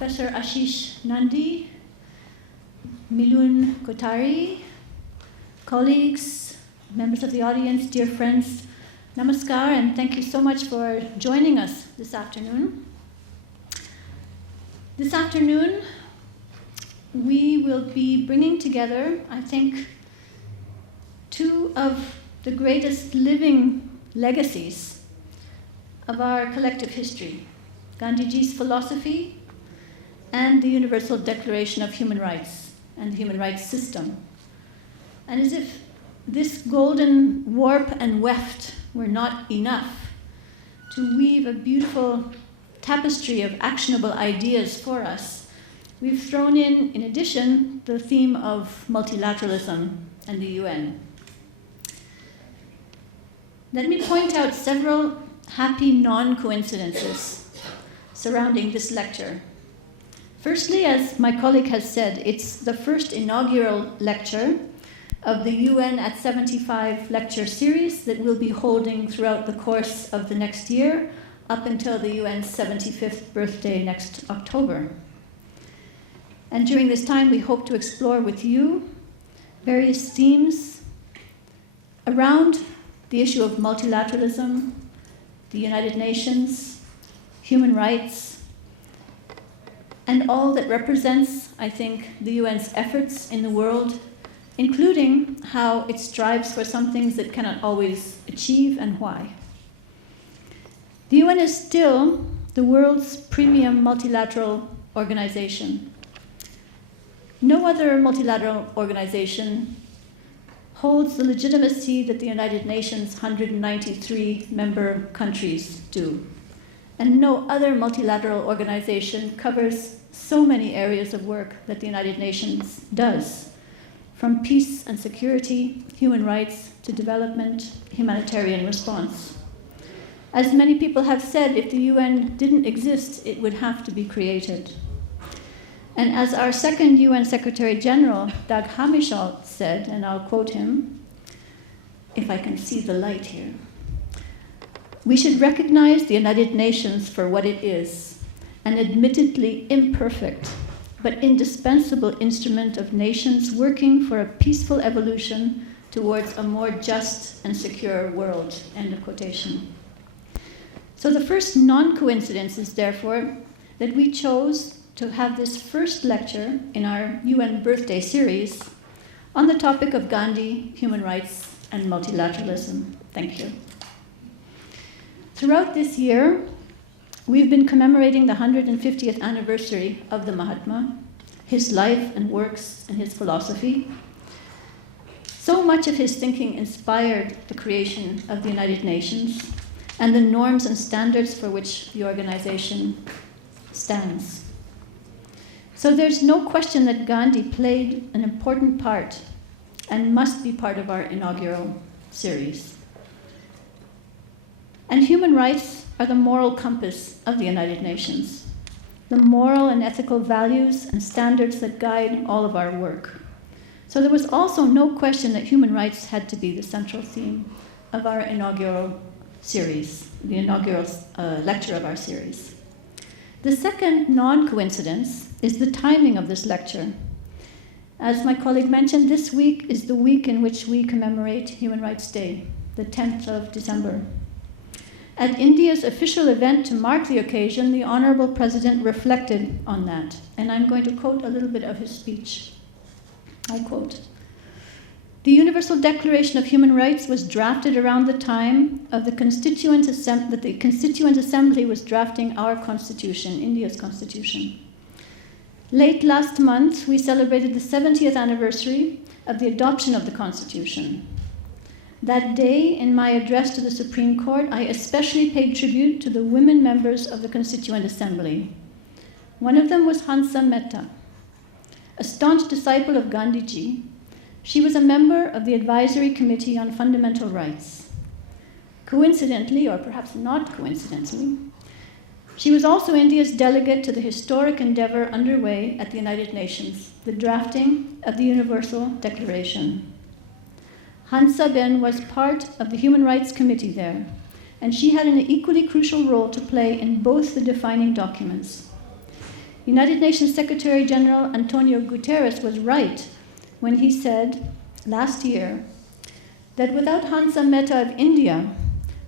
Professor Ashish Nandi, Miloon Kothari, colleagues, members of the audience, dear friends, namaskar, and thank you so much for joining us this afternoon. This afternoon, we will be bringing together, I think, two of the greatest living legacies of our collective history, Gandhiji's philosophy and the Universal Declaration of Human Rights and the human rights system. And as if this golden warp and weft were not enough to weave a beautiful tapestry of actionable ideas for us, we've thrown in addition, the theme of multilateralism and the UN. Let me point out several happy non-coincidences surrounding this lecture. Firstly, as my colleague has said, it's the first inaugural lecture of the UN at 75 lecture series that we'll be holding throughout the course of the next year, up until the UN's 75th birthday next October. And during this time, we hope to explore with you various themes around the issue of multilateralism, the United Nations, human rights, and all that represents, I think, the UN's efforts in the world, including how it strives for some things that cannot always achieve and why. The UN is still the world's premium multilateral organization. No other multilateral organization holds the legitimacy that the United Nations' 193 member countries do. And no other multilateral organization covers so many areas of work that the United Nations does, from peace and security, human rights, to development, humanitarian response. As many people have said, if the UN didn't exist, it would have to be created. And as our second UN Secretary General, Dag Hammarskjöld, said, and I'll quote him, if I can see the light here, "We should recognize the United Nations for what it is, an admittedly imperfect but indispensable instrument of nations working for a peaceful evolution towards a more just and secure world." End of quotation. So the first non-coincidence is therefore that we chose to have this first lecture in our UN birthday series on the topic of Gandhi, human rights, and multilateralism. Thank you. Throughout this year, we've been commemorating the 150th anniversary of the Mahatma, his life and works and his philosophy. So much of his thinking inspired the creation of the United Nations and the norms and standards for which the organization stands. So there's no question that Gandhi played an important part and must be part of our inaugural series. And human rights are the moral compass of the United Nations, the moral and ethical values and standards that guide all of our work. So there was also no question that human rights had to be the central theme of our inaugural series, the inaugural lecture of our series. The second non-coincidence is the timing of this lecture. As my colleague mentioned, this week is the week in which we commemorate Human Rights Day, the 10th of December. At India's official event to mark the occasion, the Honorable President reflected on that, and I'm going to quote a little bit of his speech. I quote, "The Universal Declaration of Human Rights was drafted around the time of the Constituent Assembly was drafting our Constitution, India's Constitution. Late last month, we celebrated the 70th anniversary of the adoption of the Constitution. That day, in my address to the Supreme Court, I especially paid tribute to the women members of the Constituent Assembly. One of them was Hansa Mehta, a staunch disciple of Gandhiji. She was a member of the Advisory Committee on Fundamental Rights. Coincidentally, or perhaps not coincidentally, she was also India's delegate to the historic endeavor underway at the United Nations, the drafting of the Universal Declaration. Hansa Ben was part of the Human Rights Committee there, and she had an equally crucial role to play in both the defining documents. United Nations Secretary General Antonio Guterres was right when he said last year that without Hansa Mehta of India,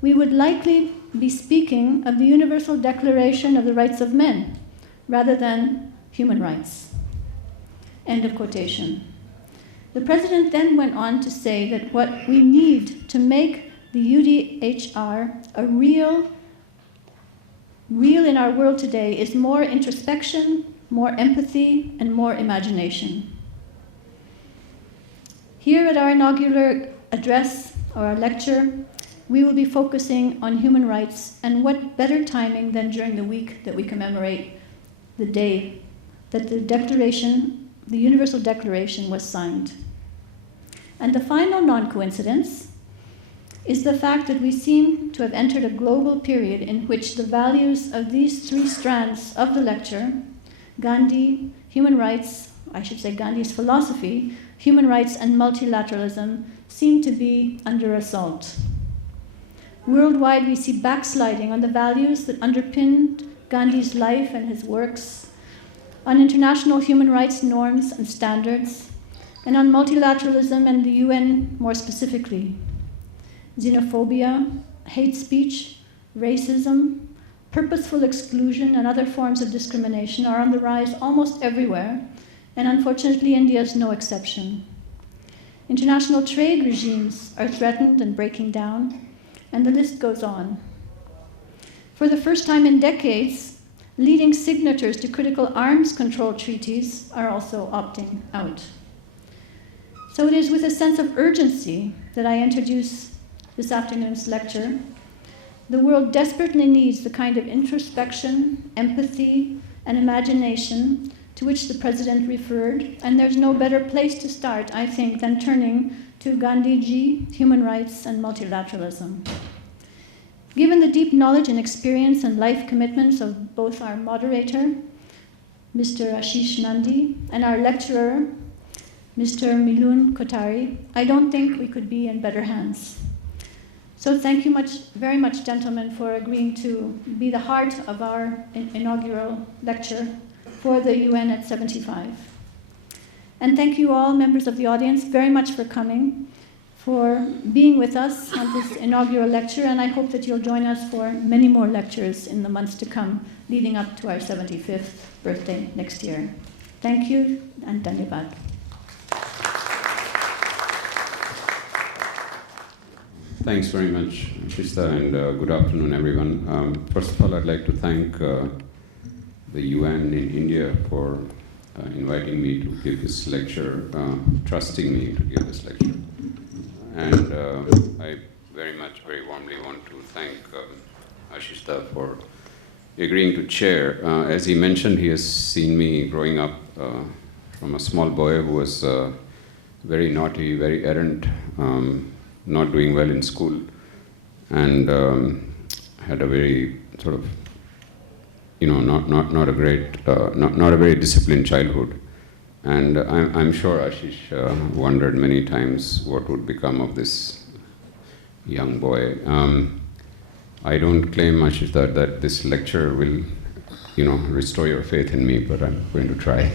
we would likely be speaking of the Universal Declaration of the Rights of Men rather than human rights. End of quotation. The president then went on to say that what we need to make the UDHR a real in our world today is more introspection, more empathy, and more imagination. Here at our inaugural address, or our lecture, we will be focusing on human rights, and what better timing than during the week that we commemorate the day that the Universal Declaration was signed. And the final non-coincidence is the fact that we seem to have entered a global period in which the values of these three strands of the lecture, Gandhi, human rights, I should say Gandhi's philosophy, human rights and multilateralism, seem to be under assault. Worldwide, we see backsliding on the values that underpinned Gandhi's life and his works, on international human rights norms and standards, and on multilateralism and the UN more specifically. Xenophobia, hate speech, racism, purposeful exclusion, and other forms of discrimination are on the rise almost everywhere, and unfortunately India is no exception. International trade regimes are threatened and breaking down, and the list goes on. For the first time in decades, leading signatories to critical arms control treaties are also opting out. So it is with a sense of urgency that I introduce this afternoon's lecture. The world desperately needs the kind of introspection, empathy, and imagination to which the president referred, and there's no better place to start, I think, than turning to Gandhiji, human rights, and multilateralism. Given the deep knowledge and experience and life commitments of both our moderator, Mr. Ashish Nandi, and our lecturer, Mr. Miloon Kothari, I don't think we could be in better hands. So thank you very much, gentlemen, for agreeing to be the heart of our inaugural lecture for the UN at 75. And thank you all, members of the audience, very much for coming, for being with us on this inaugural lecture, and I hope that you'll join us for many more lectures in the months to come, leading up to our 75th birthday next year. Thank you, and dhanyavad. Thanks very much, Shista, and good afternoon, everyone. First of all, I'd like to thank the UN in India for inviting me to give this lecture, trusting me to give this lecture. And I very warmly want to thank Ashista for agreeing to chair. As he mentioned, he has seen me growing up from a small boy who was very naughty, very errant, not doing well in school, and had a very sort of, not a very disciplined childhood. And I'm sure Ashish wondered many times what would become of this young boy. I don't claim, Ashish, that this lecture will, restore your faith in me, but I'm going to try.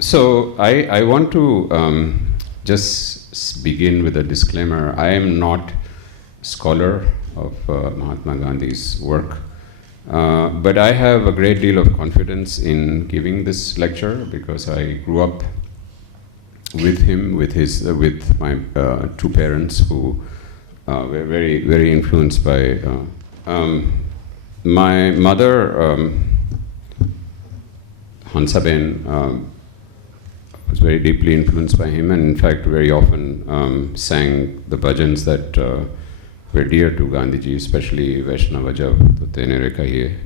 So I want to just begin with a disclaimer. I am not a scholar of Mahatma Gandhi's work, but I have a great deal of confidence in giving this lecture because I grew up with him, with my two parents who were very, very influenced by my mother, Hansaben, was very deeply influenced by him, and in fact very often sang the bhajans that were dear to Gandhiji, especially Vaishnava Jab Tene Rekhiye.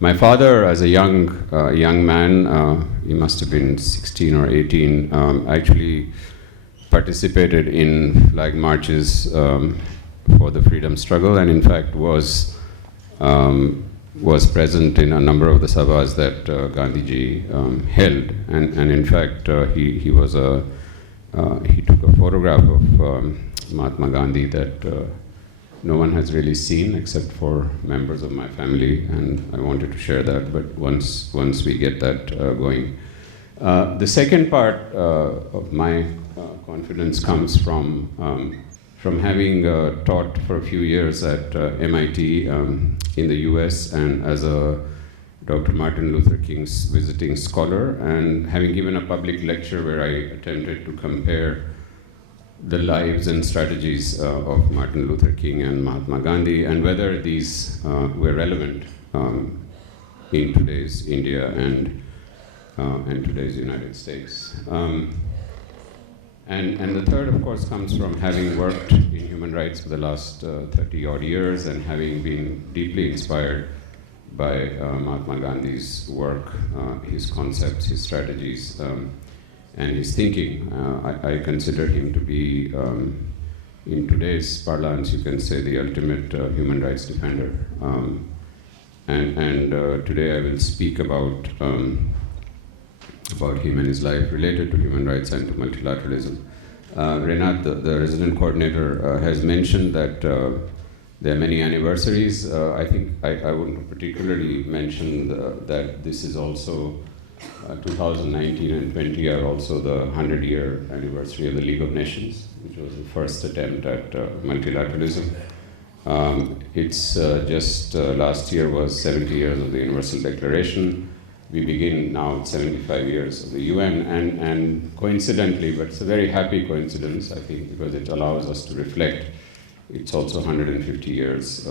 My father, as a young man, he must have been 16 or 18, actually participated in flag marches for the freedom struggle, and in fact was present in a number of the sabhas that Gandhiji held, and in fact he took a photograph of Mahatma Gandhi that no one has really seen except for members of my family, and I wanted to share that, but once we get that going. The second part of my confidence comes from having taught for a few years at MIT in the US and as a Dr. Martin Luther King's visiting scholar, and having given a public lecture where I attempted to compare the lives and strategies of Martin Luther King and Mahatma Gandhi, and whether these were relevant in today's India and today's United States. And the third, of course, comes from having worked in human rights for the last 30-odd years and having been deeply inspired by Mahatma Gandhi's work, his concepts, his strategies, and his thinking. I consider him to be, in today's parlance, you can say, the ultimate human rights defender. Today I will speak about him and his life related to human rights and to multilateralism. Renata, the resident coordinator, has mentioned that there are many anniversaries. I think I wouldn't particularly mention that this is also 2019 and 20 are also the 100-year anniversary of the League of Nations, which was the first attempt at multilateralism. It's just last year was 70 years of the Universal Declaration. We begin now 75 years of the UN, and coincidentally, but it's a very happy coincidence, I think, because it allows us to reflect. It's also 150 years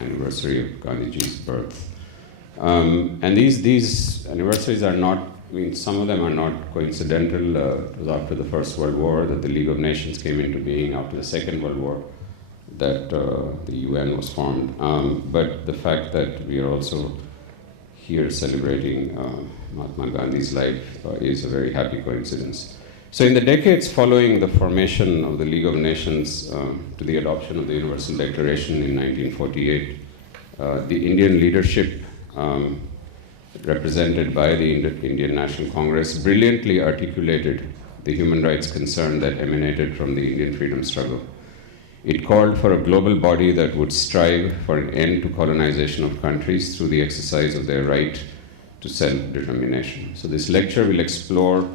anniversary of Gandhiji's birth. And these anniversaries are not, I mean, some of them are not coincidental. It was after the First World War that the League of Nations came into being, after the Second World War that the UN was formed. But the fact that we are also here celebrating Mahatma Gandhi's life is a very happy coincidence. So in the decades following the formation of the League of Nations to the adoption of the Universal Declaration in 1948, the Indian leadership represented by the Indian National Congress brilliantly articulated the human rights concern that emanated from the Indian freedom struggle. It called for a global body that would strive for an end to colonization of countries through the exercise of their right to self-determination. So this lecture will explore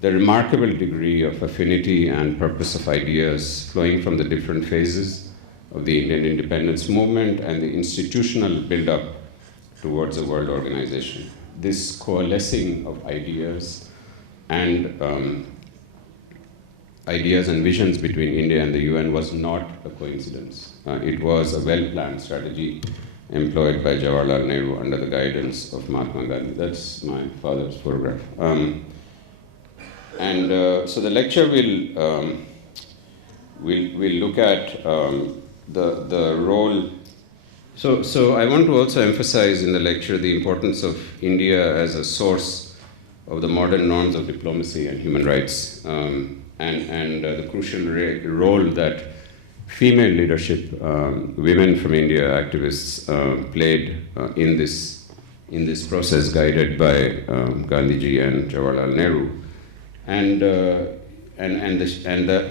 the remarkable degree of affinity and purpose of ideas flowing from the different phases of the Indian independence movement and the institutional build-up towards a world organization. This coalescing of ideas and visions between India and the UN was not a coincidence. It was a well-planned strategy employed by Jawaharlal Nehru under the guidance of Mahatma Gandhi. That's my father's photograph. So the lecture will look at the role. So I want to also emphasize in the lecture the importance of India as a source of the modern norms of diplomacy and human rights, and the crucial role that female leadership, women from India activists played in this process, guided by Gandhiji and Jawaharlal Nehru, and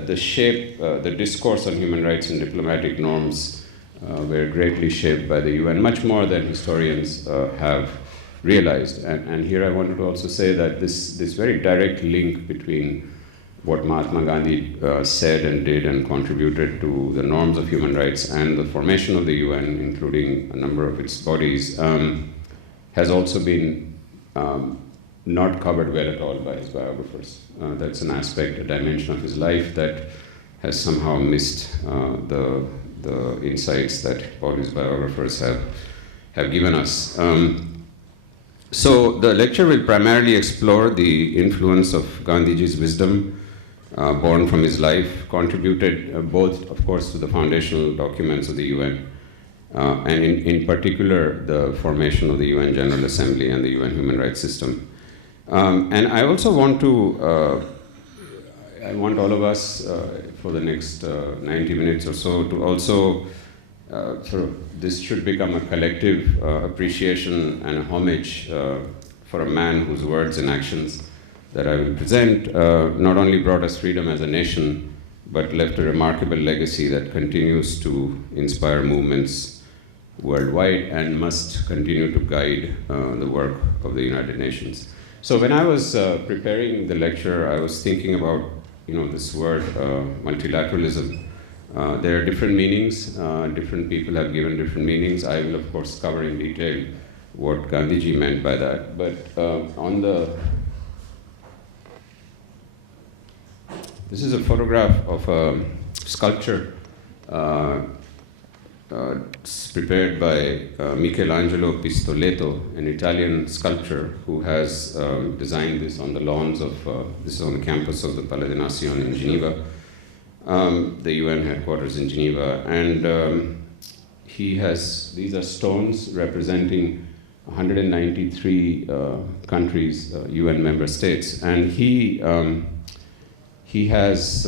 the shape, the discourse on human rights and diplomatic norms were greatly shaped by the UN, much more than historians have realized. And here I wanted to also say that this very direct link between what Mahatma Gandhi said and did and contributed to the norms of human rights and the formation of the UN, including a number of its bodies, has also been not covered well at all by his biographers. That's an aspect, a dimension of his life that has somehow missed the insights that all his biographers have given us. So the lecture will primarily explore the influence of Gandhiji's wisdom born from his life, contributed both, of course, to the foundational documents of the UN, and in particular the formation of the UN General Assembly and the UN human rights system. And I also want to, I want all of us for the next 90 minutes or so to also this should become a collective appreciation and a homage for a man whose words and actions that I will present not only brought us freedom as a nation, but left a remarkable legacy that continues to inspire movements worldwide and must continue to guide the work of the United Nations. So when I was preparing the lecture, I was thinking about this word multilateralism. There are different meanings. Different people have given different meanings. I will, of course, cover in detail what Gandhiji meant by that. But this is a photograph of a sculpture prepared by Michelangelo Pistoletto, an Italian sculptor who has designed this on the lawns of, this is on the campus of the Palais des Nations in Geneva, the UN headquarters in Geneva. And these are stones representing 193 countries, UN member states. And he has,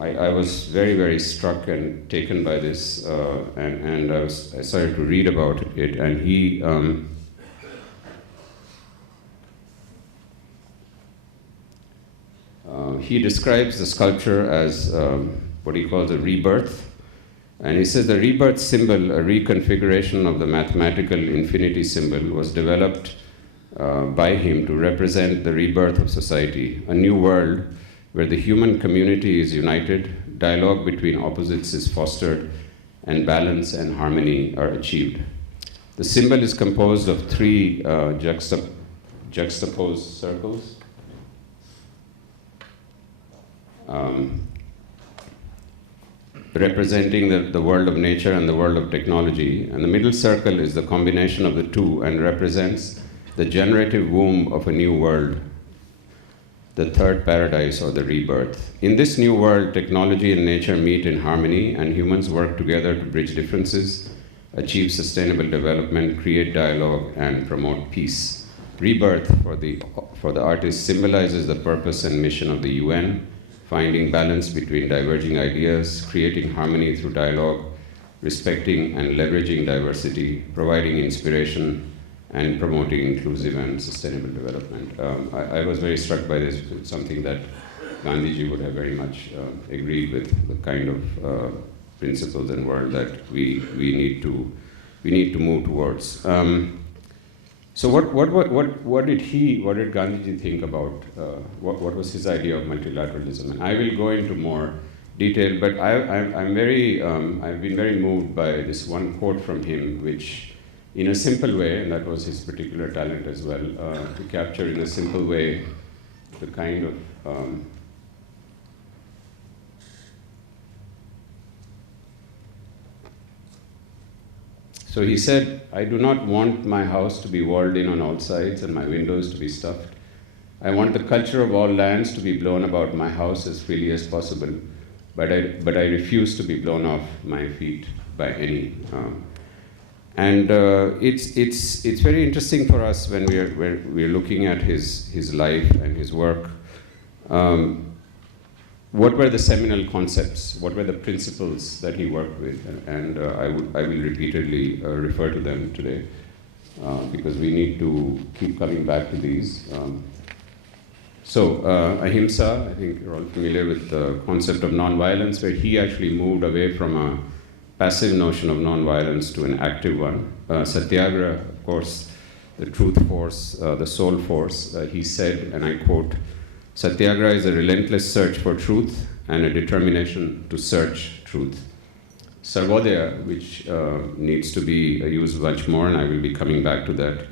I was very, very struck and taken by this, and I started to read about it, and he describes the sculpture as what he calls a rebirth, and he says the rebirth symbol, a reconfiguration of the mathematical infinity symbol, was developed by him to represent the rebirth of society, a new world where the human community is united, dialogue between opposites is fostered, and balance and harmony are achieved. The symbol is composed of three juxtaposed circles. Representing the world of nature and the world of technology. And the middle circle is the combination of the two and represents the generative womb of a new world, the third paradise or the rebirth. In this new world, technology and nature meet in harmony, and humans work together to bridge differences, achieve sustainable development, create dialogue, and promote peace. Rebirth for the artist symbolizes the purpose and mission of the UN, finding balance between diverging ideas, creating harmony through dialogue, respecting and leveraging diversity, providing inspiration, and promoting inclusive and sustainable development. I was very struck by this. It's something that Gandhiji would have very much agreed with, the kind of principles and world that we need to move towards. So what did Gandhiji think about? What was his idea of multilateralism? And I will go into more detail, but I've been very moved by this one quote from him, which, in a simple way, and that was his particular talent as well, to capture in a simple way the kind of So he said, "I do not want my house to be walled in on all sides and my windows to be stuffed. I want the culture of all lands to be blown about my house as freely as possible, but I refuse to be blown off my feet by any." And it's very interesting for us when we're looking at his life and his work. What were the seminal concepts? What were the principles that he worked with? And I will repeatedly refer to them today because we need to keep coming back to these. Ahimsa, I think you're all familiar with the concept of nonviolence, where he actually moved away from a passive notion of nonviolence to an active one. Satyagraha, of course, the truth force, the soul force. He said, and I quote, "Satyagraha is a relentless search for truth and a determination to search truth." Sarvodaya, which needs to be used much more, and I will be coming back to that,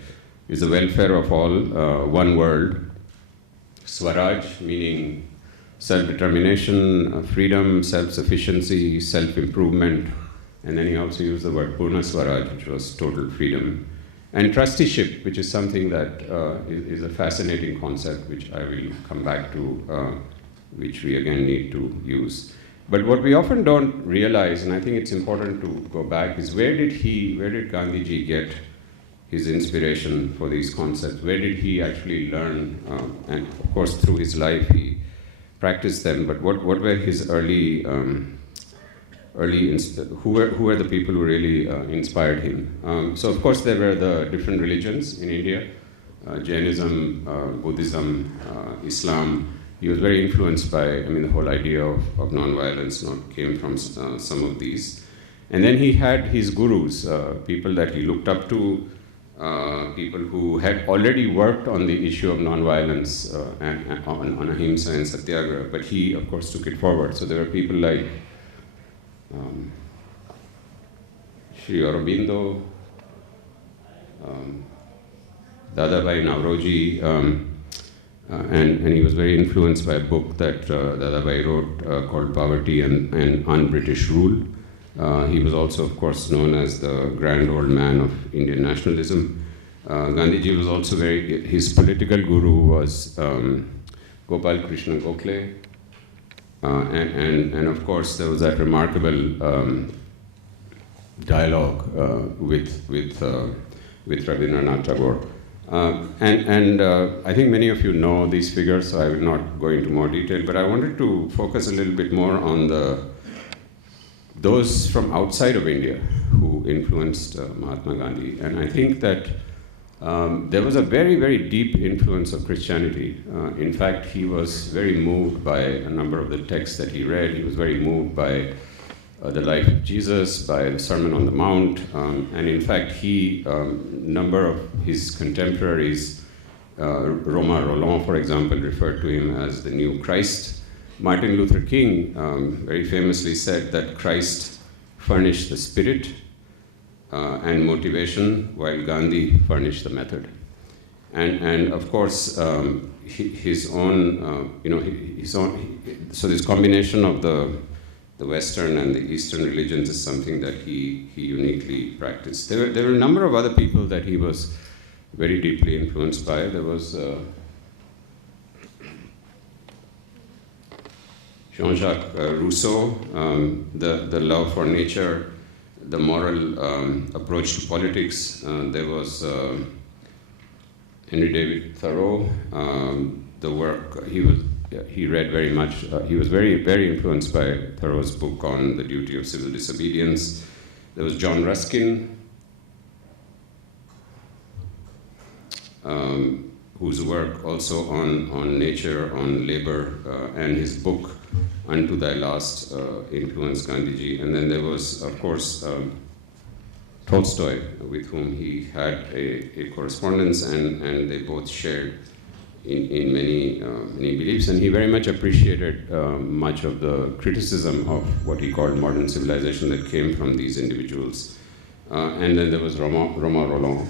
is the welfare of all, one world. Swaraj, meaning self-determination, freedom, self-sufficiency, self-improvement, and then he also used the word Purna Swaraj, which was total freedom. And trusteeship, which is something that is a fascinating concept, which I will come back to, which we again need to use. But what we often don't realize, and I think it's important to go back, is where did Gandhiji get his inspiration for these concepts? Where did he actually learn? And of course, through his life, he practiced them. But what were his who were the people who really inspired him? So of course there were the different religions in India, Jainism, Buddhism, Islam, he was very influenced by, the whole idea of nonviolence came from some of these. And then he had his gurus, people that he looked up to, people who had already worked on the issue of nonviolence and on ahimsa and satyagraha, but he, of course, took it forward. So there were people like Sri Aurobindo, Dadabhai Nauroji, and he was very influenced by a book that Dadabhai wrote called Poverty and Un-British Rule. He was also, of course, known as the grand old man of Indian nationalism. Gandhiji was also his political guru was Gopal Krishna Gokhale. And of course, there was that remarkable dialogue with Rabindranath Tagore. And I think many of you know these figures, so I will not go into more detail, but I wanted to focus a little bit more on those from outside of India who influenced Mahatma Gandhi. And I think that there was a very, very deep influence of Christianity. In fact, he was very moved by a number of the texts that he read. He was very moved by the life of Jesus, by the Sermon on the Mount. And in fact, number of his contemporaries, Romain Rolland, for example, referred to him as the new Christ. Martin Luther King very famously said that Christ furnished the spirit and motivation, while Gandhi furnished the method. And of course, his own, so this combination of the Western and the Eastern religions is something that he uniquely practiced. There were a number of other people that he was very deeply influenced by. There was Jean-Jacques Rousseau, the love for nature, the moral approach to politics. There was Henry David Thoreau, the work he read very much. He was very, very influenced by Thoreau's book on the duty of civil disobedience. There was John Ruskin, whose work also on nature, on labor, and his book Unto Thy Last influenced Gandhiji. And then there was, of course, Tolstoy, with whom he had a correspondence, and they both shared in many beliefs. And he very much appreciated much of the criticism of what he called modern civilization that came from these individuals. And then there was Romain Rolland,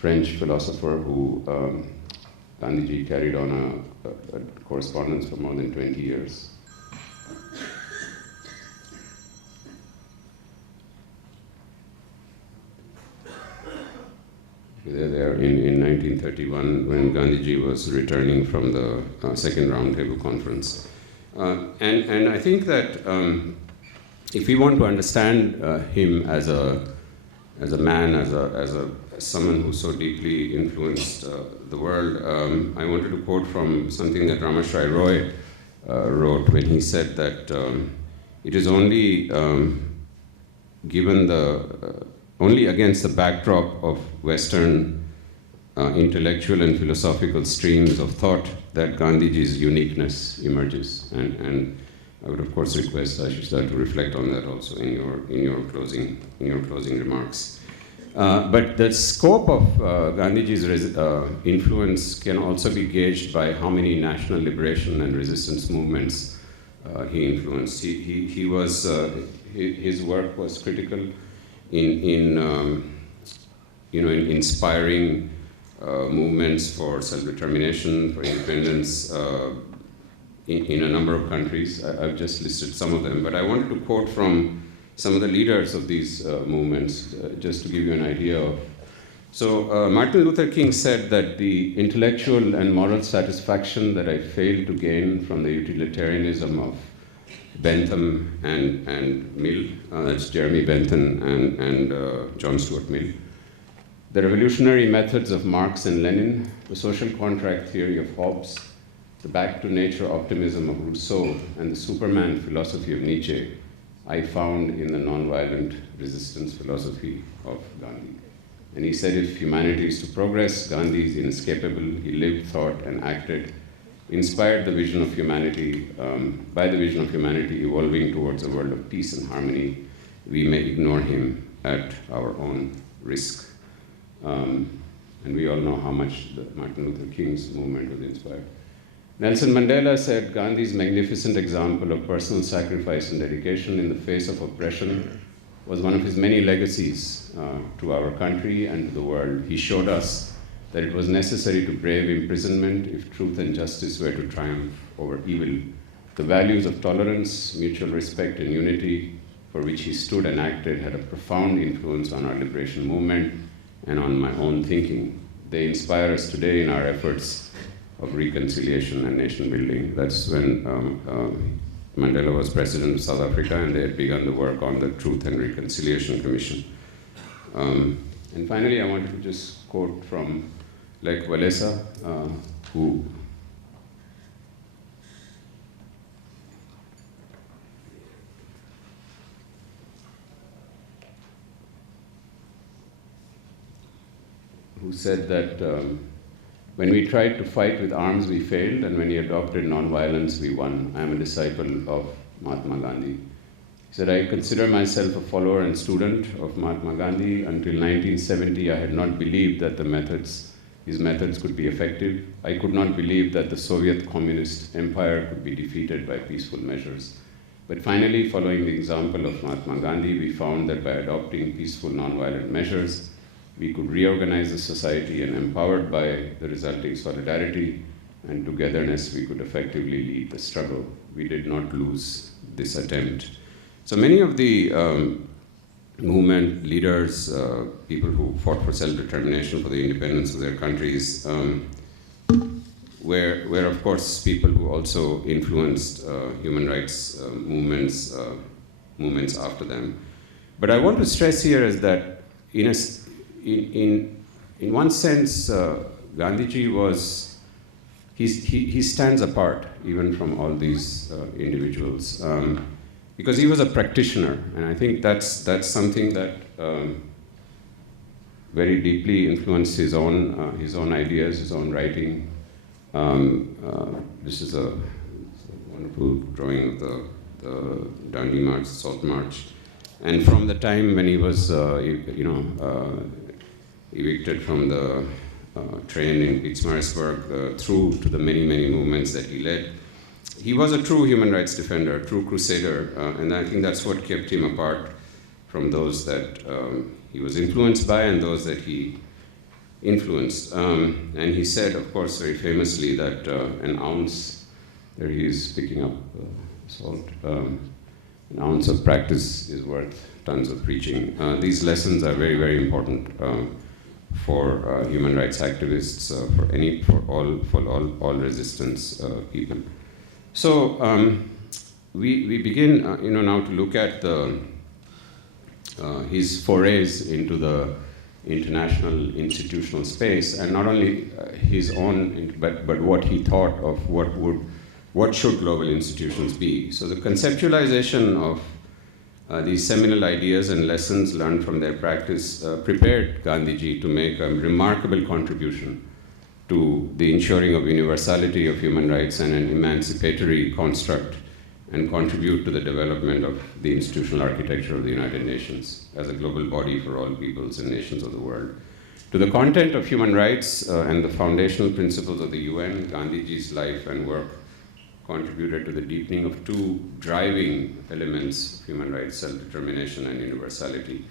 French philosopher who Gandhiji carried on a correspondence for more than 20 years. There in 1931, when Gandhiji was returning from the second roundtable conference. And I think that if we want to understand him as a man, as someone who so deeply influenced the world, I wanted to quote from something that Ramashrai Roy wrote when he said that it is only only against the backdrop of Western intellectual and philosophical streams of thought that Gandhiji's uniqueness emerges. And I would, of course, request Ashish to reflect on that also in your closing remarks. But the scope of Gandhiji's influence can also be gauged by how many national liberation and resistance movements he influenced. He was his work was critical in inspiring movements for self-determination, for independence in a number of countries. I've just listed some of them, but I wanted to quote from some of the leaders of these movements, just to give you an idea of. So Martin Luther King said that the intellectual and moral satisfaction that I failed to gain from the utilitarianism of Bentham and Mill, that's Jeremy Bentham and John Stuart Mill, the revolutionary methods of Marx and Lenin, the social contract theory of Hobbes, the back-to-nature optimism of Rousseau, and the Superman philosophy of Nietzsche, I found in the nonviolent resistance philosophy of Gandhi. And he said, if humanity is to progress, Gandhi is inescapable. He lived, thought, and acted inspired the vision of humanity, by the vision of humanity evolving towards a world of peace and harmony, we may ignore him at our own risk. And we all know how much the Martin Luther King's movement was inspired. Nelson Mandela said, Gandhi's magnificent example of personal sacrifice and dedication in the face of oppression was one of his many legacies to our country and to the world. He showed us that it was necessary to brave imprisonment if truth and justice were to triumph over evil. The values of tolerance, mutual respect, and unity for which he stood and acted had a profound influence on our liberation movement and on my own thinking. They inspire us today in our efforts of reconciliation and nation building. That's when Mandela was president of South Africa, and they had begun the work on the Truth and Reconciliation Commission. And finally, I wanted to just quote from Walesa, who said that when we tried to fight with arms, we failed, and when we adopted nonviolence, we won. I am a disciple of Mahatma Gandhi. He said, I consider myself a follower and student of Mahatma Gandhi. Until 1970, I had not believed that his methods could be effective. I could not believe that the Soviet Communist Empire could be defeated by peaceful measures. But finally, following the example of Mahatma Gandhi, we found that by adopting peaceful, nonviolent measures, we could reorganize the society, and empowered by the resulting solidarity and togetherness, we could effectively lead the struggle. We did not lose this attempt. So many of the movement leaders, people who fought for self-determination, for the independence of their countries, were of course people who also influenced human rights movements after them. But I want to stress here is that in one sense, Gandhiji was, he stands apart even from all these individuals, because he was a practitioner, and I think that's something that very deeply influenced his own ideas, his own writing. This is a wonderful drawing of the Dandi March, Salt March. And from the time when he was, evicted from the train in Pietermaritzburg through to the many, many movements that he led, he was a true human rights defender, a true crusader, and I think that's what kept him apart from those that he was influenced by and those that he influenced. And he said, of course, very famously that an ounce, there he is picking up salt, an ounce of practice is worth tons of preaching. These lessons are very, very important for human rights activists, for all resistance people. So we begin, now to look at his forays into the international institutional space, and not only his own, but what he thought of what should global institutions be. So the conceptualization of these seminal ideas and lessons learned from their practice prepared Gandhiji to make a remarkable contribution to the ensuring of universality of human rights and an emancipatory construct, and contribute to the development of the institutional architecture of the United Nations as a global body for all peoples and nations of the world. To the content of human rights and the foundational principles of the UN, Gandhiji's life and work contributed to the deepening of two driving elements of human rights, self-determination and universality,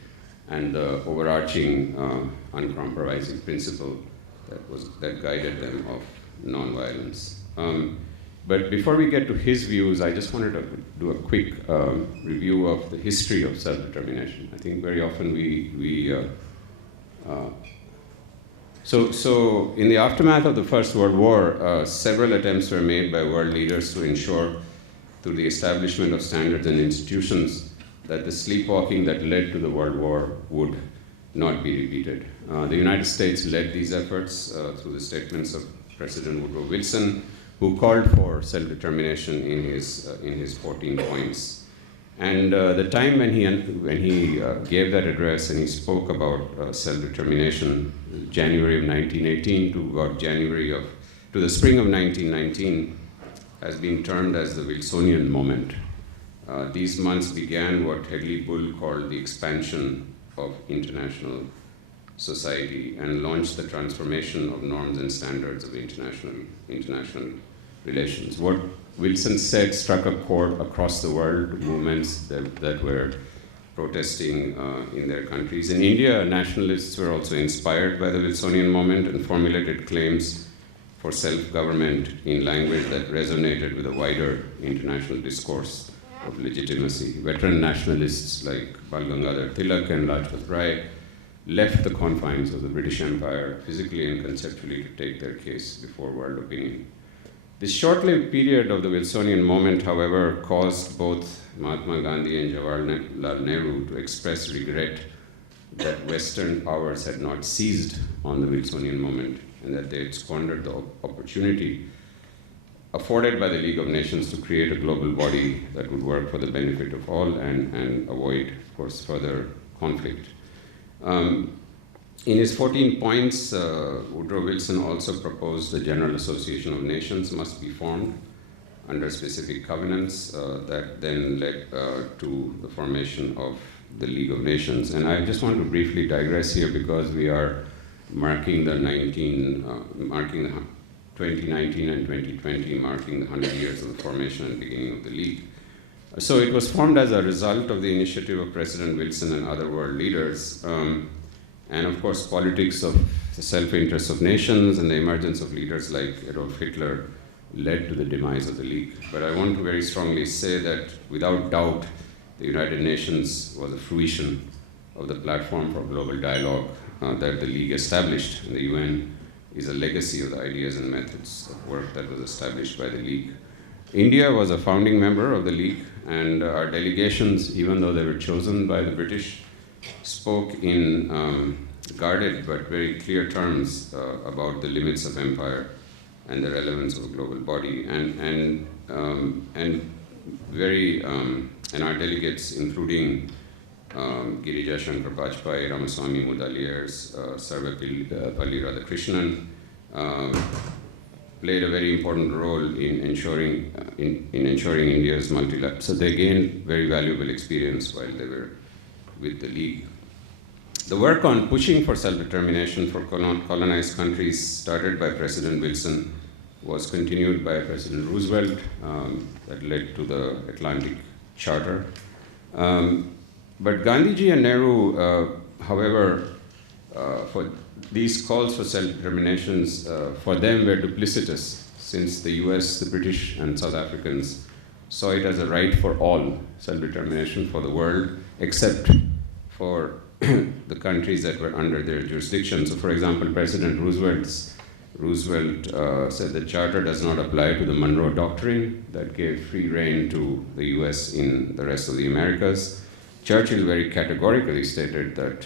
and the overarching uncompromising principle that guided them of nonviolence. But before we get to his views, I just wanted to do a quick review of the history of self-determination. I think very often So in the aftermath of the First World War, several attempts were made by world leaders to ensure, through the establishment of standards and institutions, that the sleepwalking that led to the World War would not be repeated. The United States led these efforts through the statements of President Woodrow Wilson, who called for self-determination in his 14 points. And the time when he gave that address and he spoke about self-determination, January of 1918 to about January of to the spring of 1919 has been termed as the Wilsonian Moment. These months began what Hedley Bull called the expansion of international society and launched the transformation of norms and standards of international relations. What Wilson said struck a chord across the world, movements that were protesting in their countries. In India, nationalists were also inspired by the Wilsonian Moment and formulated claims for self-government in language that resonated with a wider international discourse of legitimacy. Veteran nationalists like Bal Gangadhar Tilak and Lajpat Rai left the confines of the British Empire physically and conceptually to take their case before world opinion. This short-lived period of the Wilsonian Moment, however, caused both Mahatma Gandhi and Jawaharlal Nehru to express regret that Western powers had not seized on the Wilsonian Moment and that they had squandered the opportunity afforded by the League of Nations to create a global body that would work for the benefit of all and avoid, of course, further conflict. In his 14 points, Woodrow Wilson also proposed the General Association of Nations must be formed under specific covenants that then led to the formation of the League of Nations. And I just want to briefly digress here because we are marking the 2019 and 2020, marking the 100 years of the formation and beginning of the League. So it was formed as a result of the initiative of President Wilson and other world leaders. And of course, politics of the self-interest of nations and the emergence of leaders like Adolf Hitler led to the demise of the League. But I want to very strongly say that without doubt, the United Nations was a fruition of the platform for global dialogue that the League established. And the UN is a legacy of the ideas and methods of work that was established by the League. India was a founding member of the League, and our delegations, even though they were chosen by the British, spoke in guarded but very clear terms about the limits of empire and the relevance of a global body. And our delegates, including Girija Shankar Bajpai, Ramaswamy Mudaliars, Sarvepalli Radhakrishnan, played a very important role in ensuring India's multilateral. So they gained very valuable experience while they were with the League. The work on pushing for self-determination for colonized countries started by President Wilson was continued by President Roosevelt that led to the Atlantic Charter. But Gandhiji and Nehru, however, for these calls for self-determinations, for them were duplicitous, since the US, the British, and South Africans saw it as a right for all self-determination for the world, except for the countries that were under their jurisdiction. So, for example, President Roosevelt said the Charter does not apply to the Monroe Doctrine that gave free rein to the US in the rest of the Americas. Churchill very categorically stated that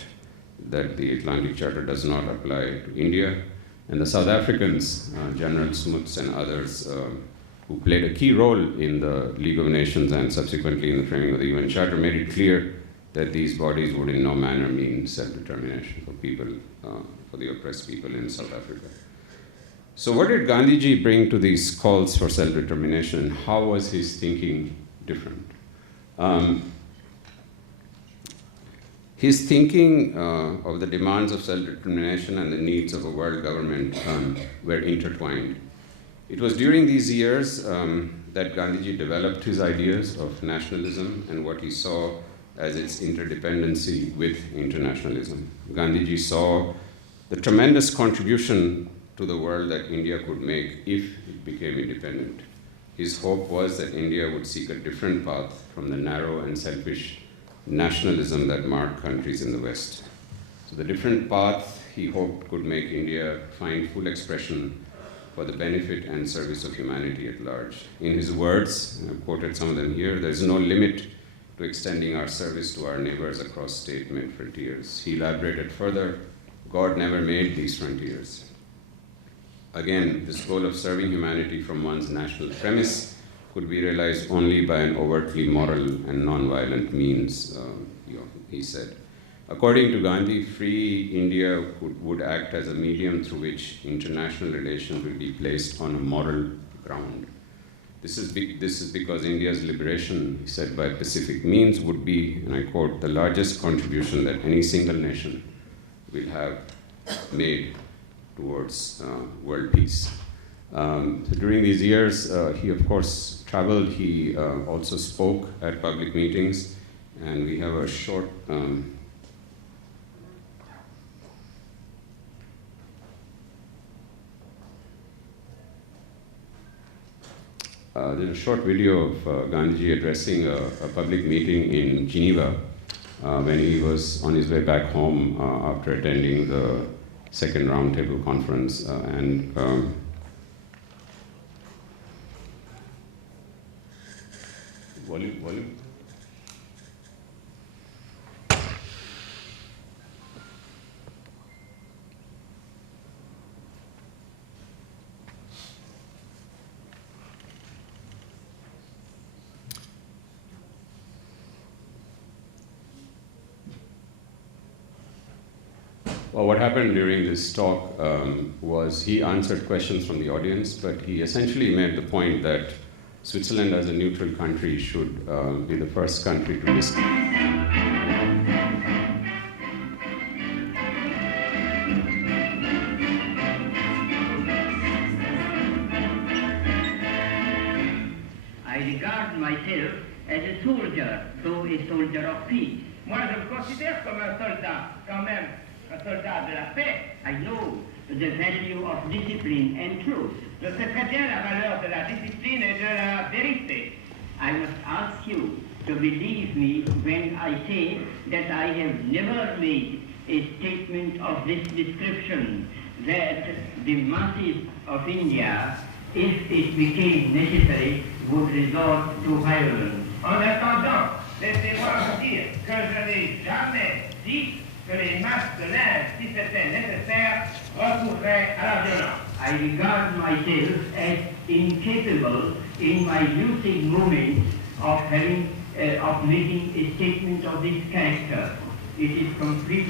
the Atlantic Charter does not apply to India. And the South Africans, General Smuts and others, who played a key role in the League of Nations and subsequently in the framing of the UN Charter, made it clear that these bodies would in no manner mean self-determination for people, for the oppressed people in South Africa. So what did Gandhiji bring to these calls for self-determination? How was his thinking different? His thinking of the demands of self-determination and the needs of a world government were intertwined. It was during these years that Gandhiji developed his ideas of nationalism and what he saw as its interdependency with internationalism. Gandhiji saw the tremendous contribution to the world that India could make if it became independent. His hope was that India would seek a different path from the narrow and selfish nationalism that marked countries in the West. So the different path he hoped could make India find full expression for the benefit and service of humanity at large. In his words, and I've quoted some of them here, there is no limit to extending our service to our neighbors across state-made frontiers. He elaborated further, God never made these frontiers. Again, this goal of serving humanity from one's national premise could be realized only by an overtly moral and non-violent means, he said. According to Gandhi, free India would act as a medium through which international relations will be placed on a moral ground. This is because India's liberation, he said, by Pacific means would be, and I quote, the largest contribution that any single nation will have made towards world peace. So during these years, he of course traveled. He also spoke at public meetings, and we have a short there's a short video of Gandhiji addressing a public meeting in Geneva when he was on his way back home after attending the second roundtable conference. Volume. Well, what happened during this talk was he answered questions from the audience, but he essentially made the point that Switzerland as a neutral country should be the first country to discuss. I regard myself as a soldier, though a soldier of peace. Moi, je me considère comme un soldat, quand même. Un soldat de la paix. I know the value of discipline and truth. Je sais très bien la valeur de la discipline et de la vérité. I must ask you to believe me when I say that I have never made a statement of this description, that the masses of India, if it became necessary, would resort to violence. En attendant, laissez-moi vous dire que je n'ai jamais dit que les masses de l'Inde, si c'était nécessaire, recourraient à la violence. I regard myself as incapable in my lucid moments of making a statement of this character. It is complete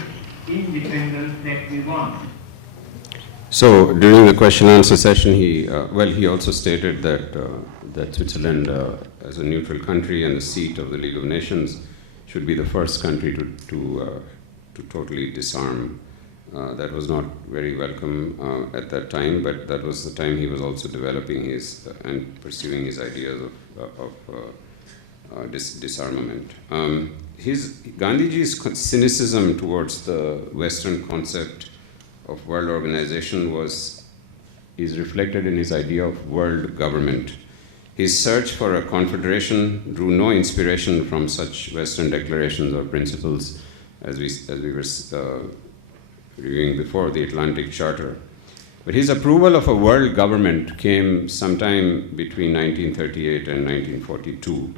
independence that we want. So during the question-answer session, he also stated that Switzerland, as a neutral country and the seat of the League of Nations, should be the first country to totally disarm. That was not very welcome at that time, but that was the time he was also developing his and pursuing his ideas of disarmament. Gandhiji's cynicism towards the Western concept of world organization is reflected in his idea of world government. His search for a confederation drew no inspiration from such Western declarations or principles as we were reviewing before, the Atlantic Charter. But his approval of a world government came sometime between 1938 and 1942,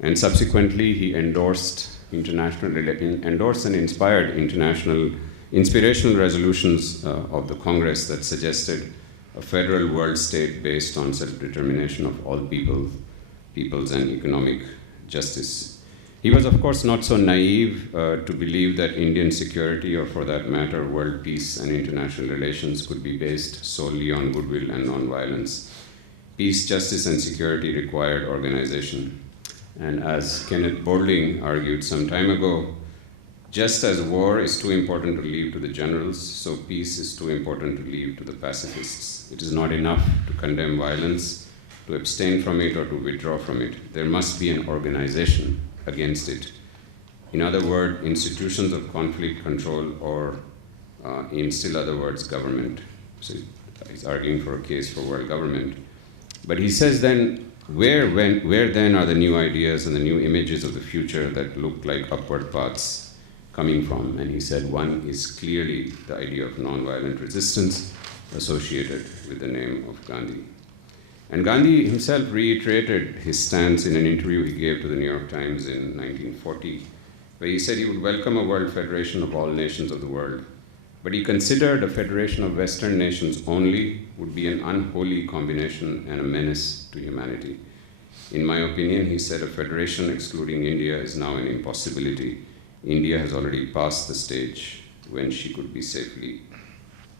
and subsequently he endorsed and inspired inspirational resolutions of the Congress that suggested a federal world state based on self-determination of all peoples and economic justice. He was, of course, not so naive to believe that Indian security, or for that matter, world peace and international relations, could be based solely on goodwill and non-violence. Peace, justice, and security required organization. And as Kenneth Bordling argued some time ago, just as war is too important to leave to the generals, so peace is too important to leave to the pacifists. It is not enough to condemn violence, to abstain from it, or to withdraw from it. There must be an organization against it. In other words, institutions of conflict control, or in still other words, government. So he's arguing for a case for world government. But he says then, where then are the new ideas and the new images of the future that look like upward paths coming from? And he said one is clearly the idea of nonviolent resistance associated with the name of Gandhi. And Gandhi himself reiterated his stance in an interview he gave to the New York Times in 1940, where he said he would welcome a world federation of all nations of the world. But he considered a federation of Western nations only would be an unholy combination and a menace to humanity. In my opinion, he said, a federation excluding India is now an impossibility. India has already passed the stage when she could be safely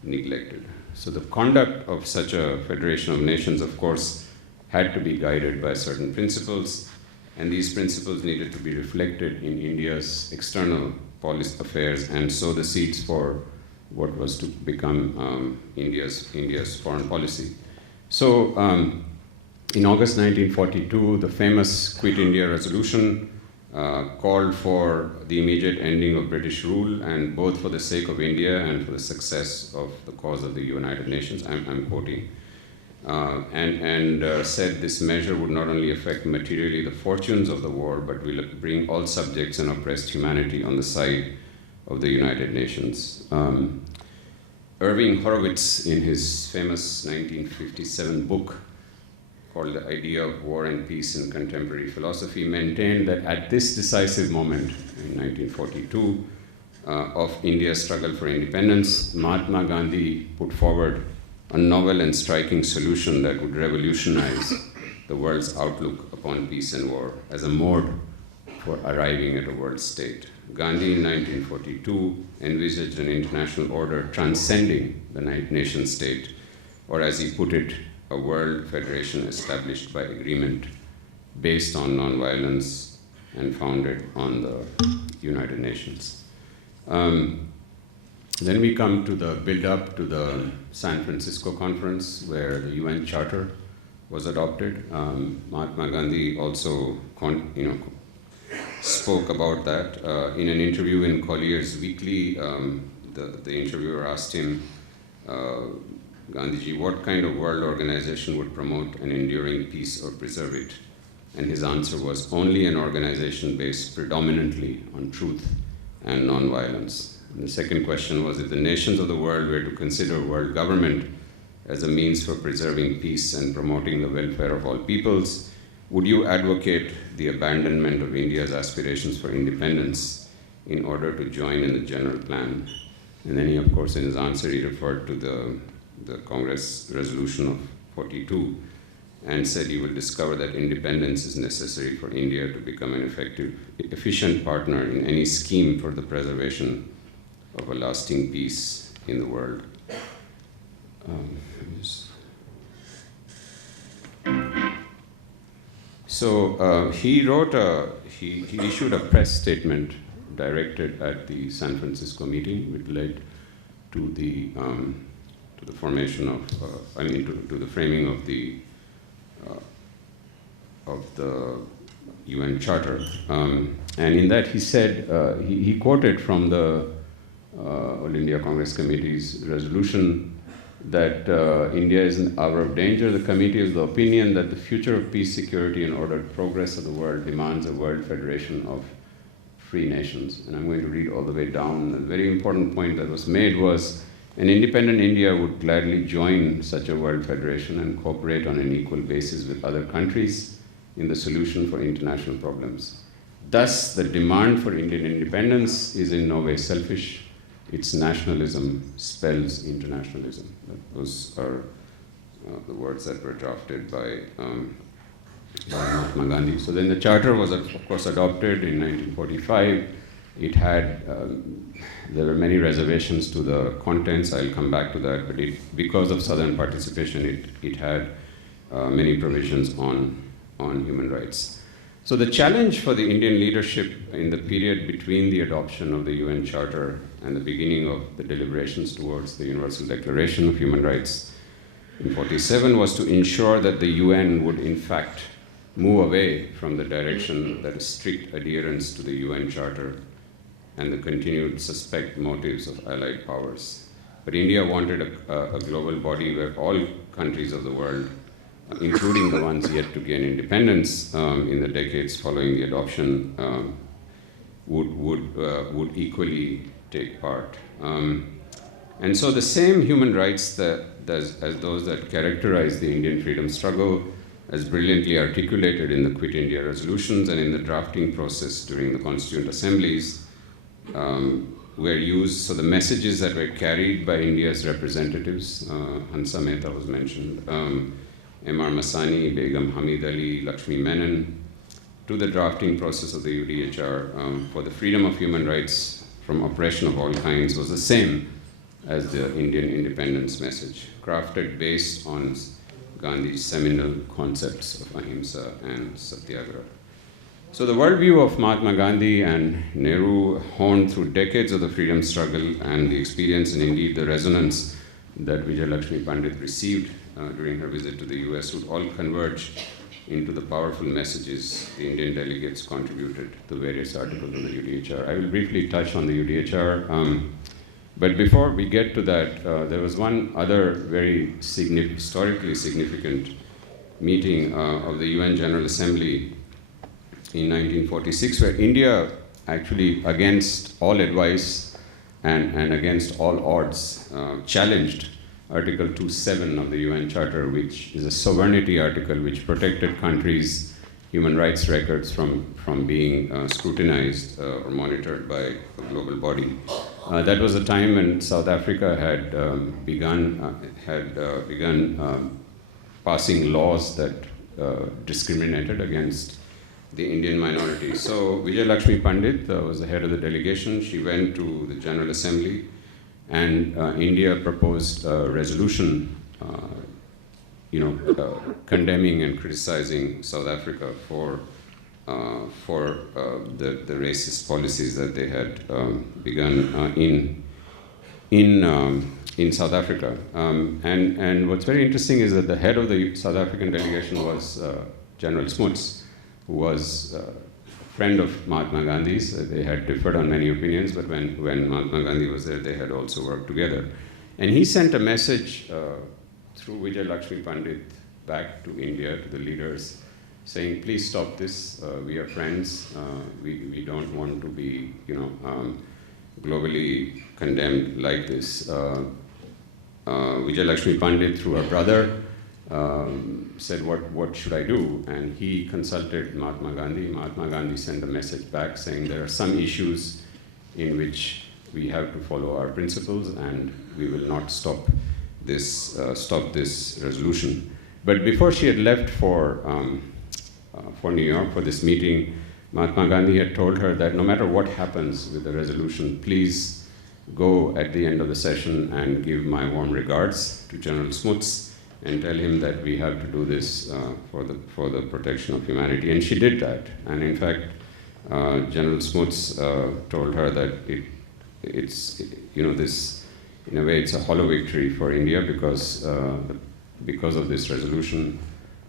neglected. So the conduct of such a federation of nations, of course, had to be guided by certain principles, and these principles needed to be reflected in India's external policy affairs and sow the seeds for what was to become India's foreign policy. So in August 1942, the famous Quit India resolution called for the immediate ending of British rule, and both for the sake of India and for the success of the cause of the United Nations, I'm quoting, and said this measure would not only affect materially the fortunes of the war, but will bring all subjects and oppressed humanity on the side of the United Nations. Irving Horowitz, in his famous 1957 book called The Idea of War and Peace in Contemporary Philosophy, maintained that at this decisive moment, in 1942, of India's struggle for independence, Mahatma Gandhi put forward a novel and striking solution that would revolutionize the world's outlook upon peace and war as a mode for arriving at a world state. Gandhi in 1942 envisaged an international order transcending the nation state, or as he put it, a world federation established by agreement, based on nonviolence and founded on the United Nations. Then we come to the build-up to the San Francisco conference, where the UN Charter was adopted. Mahatma Gandhi also spoke about that. In an interview in Collier's Weekly, the interviewer asked him, Gandhiji, what kind of world organization would promote an enduring peace or preserve it? And his answer was, only an organization based predominantly on truth and nonviolence. And the second question was, if the nations of the world were to consider world government as a means for preserving peace and promoting the welfare of all peoples, would you advocate the abandonment of India's aspirations for independence in order to join in the general plan? And then he, of course, in his answer, he referred to the Congress resolution of 42 and said he will discover that independence is necessary for India to become an efficient partner in any scheme for the preservation of a lasting peace in the world. So he issued a press statement directed at the San Francisco meeting, which led to the formation of, to the framing of the UN Charter. And in that he said, he quoted from the All India Congress Committee's resolution that India is an hour of danger. The committee is the opinion that the future of peace, security, and ordered progress of the world demands a world federation of free nations. And I'm going to read all the way down. A very important point that was made was, an independent India would gladly join such a world federation and cooperate on an equal basis with other countries in the solution for international problems. Thus, the demand for Indian independence is in no way selfish. Its nationalism spells internationalism. Those are the words that were drafted by Mahatma Gandhi. So then the charter was, of course, adopted in 1945. It had, there were many reservations to the contents. I'll come back to that, but because of Southern participation, it had many provisions on human rights. So the challenge for the Indian leadership in the period between the adoption of the UN Charter and the beginning of the deliberations towards the Universal Declaration of Human Rights in 1947 was to ensure that the UN would in fact move away from the direction that is strict adherence to the UN Charter and the continued suspect motives of allied powers. But India wanted a global body where all countries of the world, including the ones yet to gain independence in the decades following the adoption, would equally take part. And so the same human rights as those that characterize the Indian freedom struggle, as brilliantly articulated in the Quit India resolutions and in the drafting process during the Constituent Assemblies, were used. So the messages that were carried by India's representatives, Hansa Mehta was mentioned, M.R. Masani, Begum Hamid Ali, Lakshmi Menon, to the drafting process of the UDHR for the freedom of human rights from oppression of all kinds was the same as the Indian independence message, crafted based on Gandhi's seminal concepts of ahimsa and satyagraha. So the worldview of Mahatma Gandhi and Nehru, honed through decades of the freedom struggle and the experience and indeed the resonance that Vijayalakshmi Pandit received during her visit to the US, would all converge into the powerful messages the Indian delegates contributed to various articles of the UDHR. I will briefly touch on the UDHR, but before we get to that, there was one other very historically significant meeting of the UN General Assembly in 1946, where India actually, against all advice and against all odds, challenged Article 2.7 of the UN Charter, which is a sovereignty article which protected countries' human rights records from being scrutinized or monitored by a global body. That was a time when South Africa had begun passing laws that discriminated against the Indian minority. So Vijayalakshmi Pandit was the head of the delegation. She went to the General Assembly, and India proposed a resolution, condemning and criticizing South Africa for the racist policies that they had begun in South Africa. And what's very interesting is that the head of the South African delegation was General Smuts, who was a friend of Mahatma Gandhi's. They had differed on many opinions, but when Mahatma Gandhi was there, they had also worked together. And he sent a message through Vijayalakshmi Pandit back to India, to the leaders, saying, please stop this, we are friends, we don't want to be globally condemned like this. Vijayalakshmi Pandit, through her brother, said, what should I do? And he consulted Mahatma Gandhi. Mahatma Gandhi sent a message back saying there are some issues in which we have to follow our principles and we will not stop this resolution. But before she had left for New York for this meeting, Mahatma Gandhi had told her that no matter what happens with the resolution, please go at the end of the session and give my warm regards to General Smuts and tell him that we have to do this for the protection of humanity. And she did that. And in fact, General Smuts told her that it's this, in a way, it's a hollow victory for India because of this resolution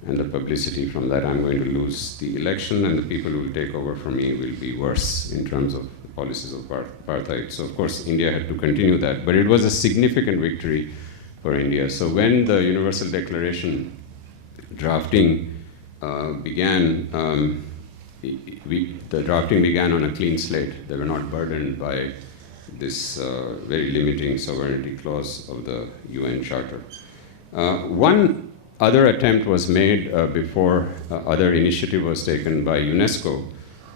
and the publicity from that, I'm going to lose the election, and the people who will take over from me will be worse in terms of the policies of apartheid. So of course, India had to continue that, but it was a significant victory for India. So when the Universal Declaration drafting began, the drafting began on a clean slate. They were not burdened by this very limiting sovereignty clause of the UN Charter. One other attempt was made before other initiative was taken by UNESCO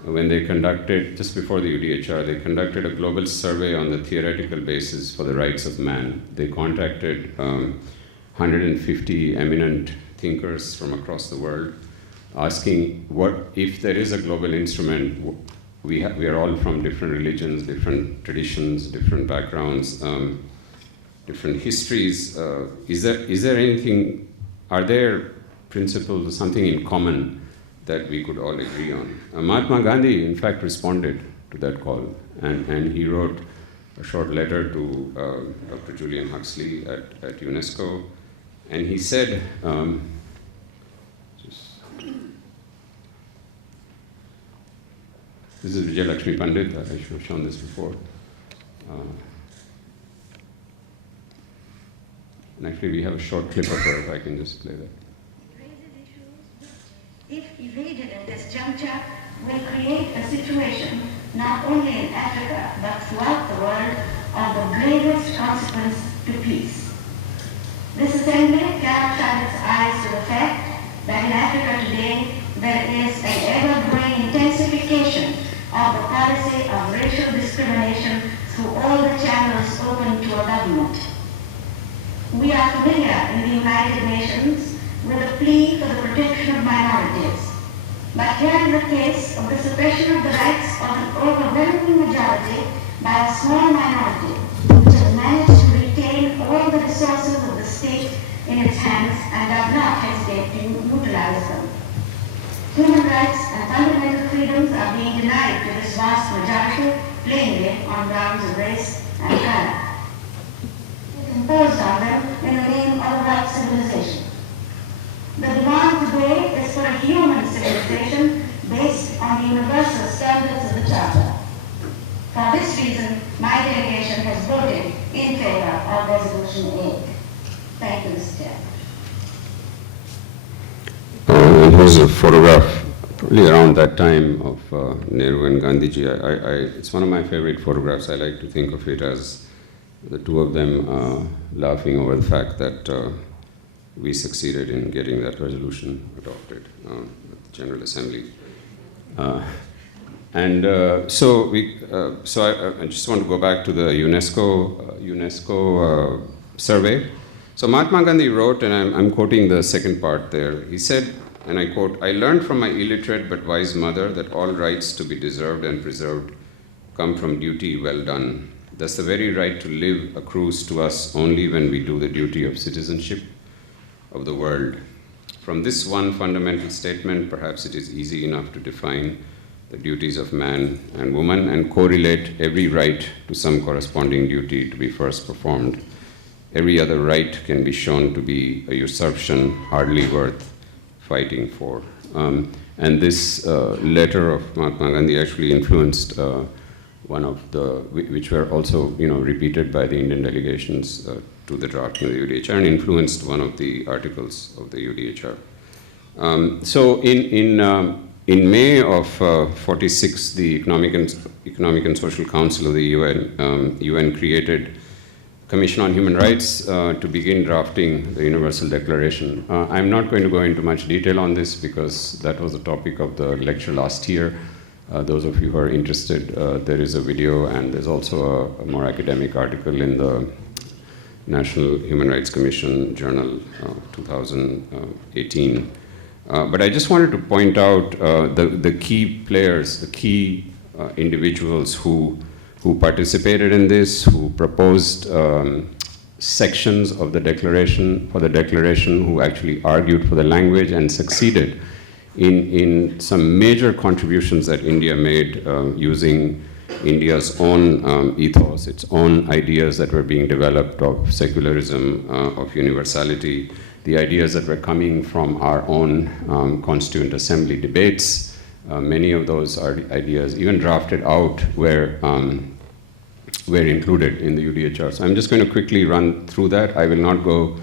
when they conducted, just before the UDHR, they conducted a global survey on the theoretical basis for the rights of man. They contacted 150 eminent thinkers from across the world, asking what if there is a global instrument. We are all from different religions, different traditions, different backgrounds, different histories. Is there anything? Are there principles, something in common that we could all agree on? Mahatma Gandhi, in fact, responded to that call, and he wrote a short letter to Dr. Julian Huxley at UNESCO, and he said, this is Vijayalakshmi Pandit, I should have shown this before. And actually, we have a short clip of her, if I can just play that. Raises issues which, if evaded at this juncture, will create a situation, not only in Africa, but throughout the world, of the gravest consequence to peace. This assembly cannot shut its eyes to the fact that in Africa today, there is an ever-growing intensification of the policy of racial discrimination through all the channels open to a government. We are familiar in the United Nations with a plea for the protection of minorities. But here is a case of the suppression of the rights of an overwhelming majority by a small minority, which has managed to retain all the resources of the state in its hands and does not hesitate to utilize them. Human rights and fundamental freedoms are being denied to this vast majority, plainly on grounds of race and color. Imposed on them in the name of a white civilization. The demand today is for a human civilization based on the universal standards of the Charter. For this reason, my delegation has voted in favor of Resolution 8. Thank you, Mr. Chairman. Here's a photograph, probably around that time, of Nehru and Gandhiji. It's one of my favorite photographs. I like to think of it as the two of them laughing over the fact that we succeeded in getting that resolution adopted at the General Assembly. So I just want to go back to the UNESCO survey. So Mahatma Gandhi wrote, and I'm quoting the second part there. He said, and I quote, "I learned from my illiterate but wise mother that all rights to be deserved and preserved come from duty well done. Thus the very right to live accrues to us only when we do the duty of citizenship of the world. From this one fundamental statement, perhaps it is easy enough to define the duties of man and woman and correlate every right to some corresponding duty to be first performed. Every other right can be shown to be a usurpation hardly worth fighting for." And this letter of Mahatma Gandhi actually influenced one of the, which were also repeated by the Indian delegations to the drafting of the UDHR, and influenced one of the articles of the UDHR. So in May of 46, the Economic and Social Council of the UN created Commission on Human Rights to begin drafting the Universal Declaration. I'm not going to go into much detail on this because that was the topic of the lecture last year. Those of you who are interested, there is a video and there's also a more academic article in the National Human Rights Commission Journal 2018. But I just wanted to point out the key players, the key individuals who participated in this, who proposed sections of the declaration, who actually argued for the language and succeeded in some major contributions that India made using India's own ethos, its own ideas that were being developed of secularism, of universality, the ideas that were coming from our own Constituent Assembly debates. Many of those ideas, even drafted out, were included in the UDHR. So I'm just going to quickly run through that. I will not go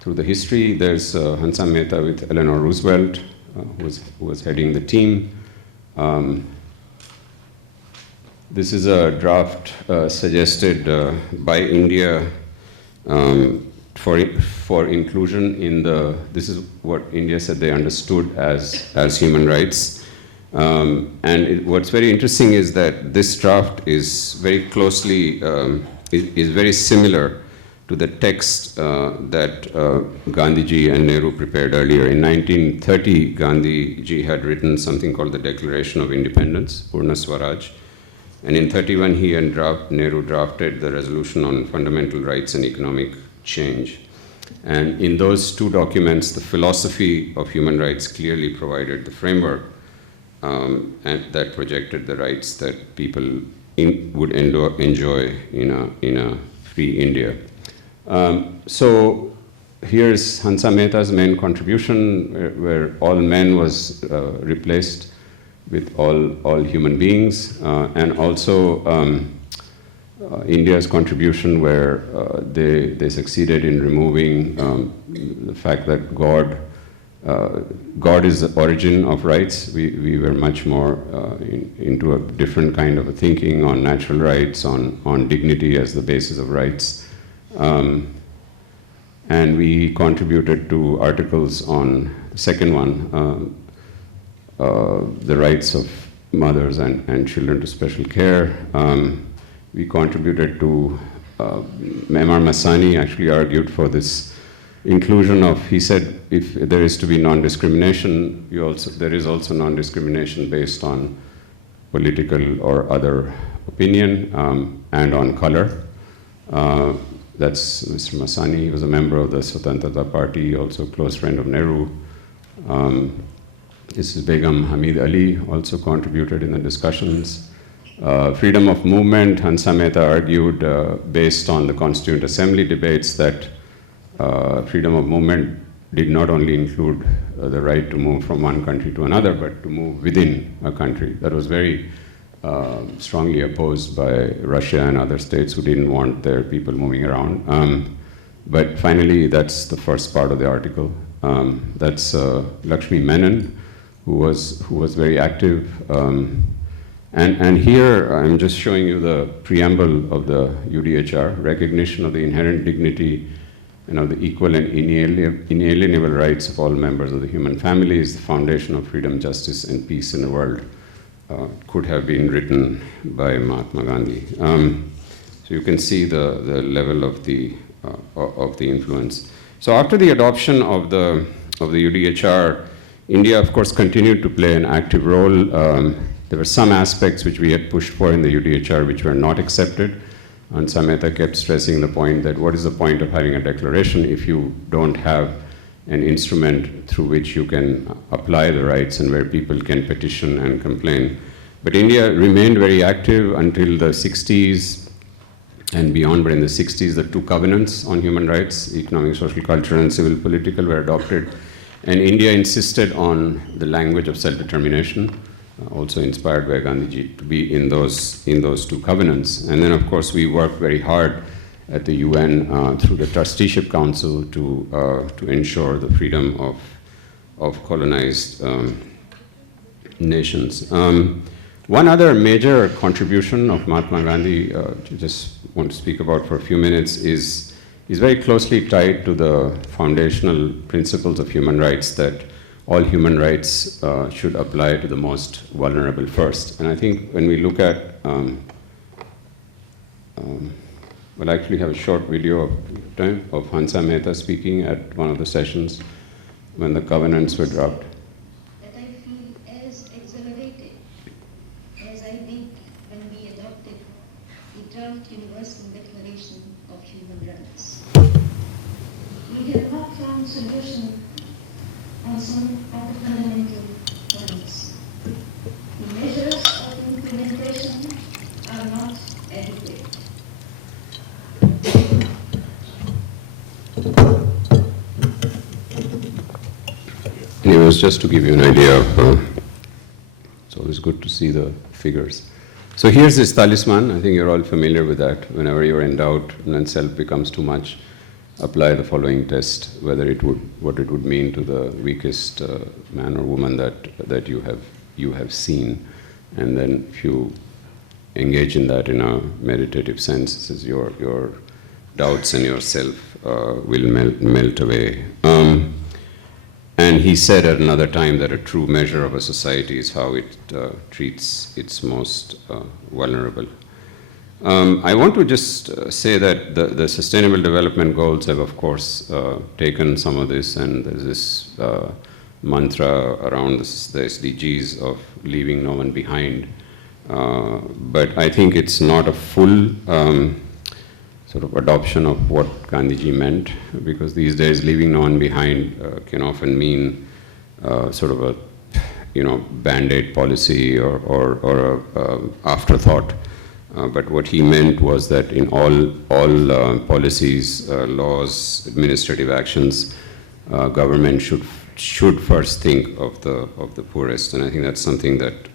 through the history. There's Hansa Mehta with Eleanor Roosevelt, who was heading the team. This is a draft suggested by India for inclusion in the, this is what India said they understood as human rights. What's very interesting is that this draft is very closely, is very similar to the text that Gandhiji and Nehru prepared earlier. In 1930, Gandhiji had written something called the Declaration of Independence, Purna Swaraj. And in 1931, he and Nehru drafted the Resolution on Fundamental Rights and Economic Change. And in those two documents, the philosophy of human rights clearly provided the framework and that projected the rights that people would enjoy in a free India. So here's Hansa Mehta's main contribution, where all men was replaced with all human beings, and also India's contribution, where they succeeded in removing the fact that God is the origin of rights. We were much more into a different kind of a thinking on natural rights, on dignity as the basis of rights. And we contributed to articles on the second one, the rights of mothers and children to special care. We contributed to, Memar Masani actually argued for this inclusion of, he said, if there is to be non-discrimination, there is also non-discrimination based on political or other opinion and on color. That's Mr. Masani. He was a member of the Swatantrata Party, also a close friend of Nehru. This is Begum Hamid Ali, also contributed in the discussions. Freedom of movement, Hansa Mehta argued, based on the Constituent Assembly debates, that freedom of movement did not only include the right to move from one country to another, but to move within a country. That was very strongly opposed by Russia and other states who didn't want their people moving around. But finally, that's the first part of the article. That's Lakshmi Menon, who was very active. And here, I'm just showing you the preamble of the UDHR, recognition of the inherent dignity and of the equal and inalienable rights of all members of the human family is the foundation of freedom, justice, and peace in the world. Could have been written by Mahatma Gandhi. So you can see the level of the influence. So after the adoption of the UDHR, India, of course, continued to play an active role. There were some aspects which we had pushed for in the UDHR which were not accepted. And Sameta kept stressing the point that what is the point of having a declaration if you don't have an instrument through which you can apply the rights and where people can petition and complain. But India remained very active until the 60s and beyond, but in the 60s, the two covenants on human rights, economic, social, cultural, and civil, political, were adopted. And India insisted on the language of self-determination, also inspired by Gandhiji, to be in those two covenants. And then, of course, we worked very hard at the UN through the Trusteeship Council to ensure the freedom of colonized nations. One other major contribution of Mahatma Gandhi, just want to speak about for a few minutes, is very closely tied to the foundational principles of human rights, that all human rights should apply to the most vulnerable first. And I think when we look at, we'll actually have a short video of Hansa Mehta speaking at one of the sessions when the covenants were dropped. That I feel as exhilarated as I did when we adopted the Draft Universal Declaration of Human Rights. We have not found solution on some of the fundamental points. The measures of implementation are not adequate. And it was just to give you an idea of, it's always good to see the figures. So here's this talisman. I think you're all familiar with that. Whenever you're in doubt and then self becomes too much, apply the following test, what it would mean to the weakest man or woman that you have seen. And then if you engage in that in a meditative sense, your doubts and yourself will melt away. And he said at another time that a true measure of a society is how it treats its most vulnerable. I want to just say that the Sustainable Development Goals have, of course, taken some of this, and there's this mantra around the SDGs of leaving no one behind. But I think it's not a full sort of adoption of what Gandhiji meant, because these days leaving no one behind can often mean sort of a band-aid policy or a afterthought. But what he meant was that in all policies, laws, administrative actions, government should first think of the poorest, and I think that's something that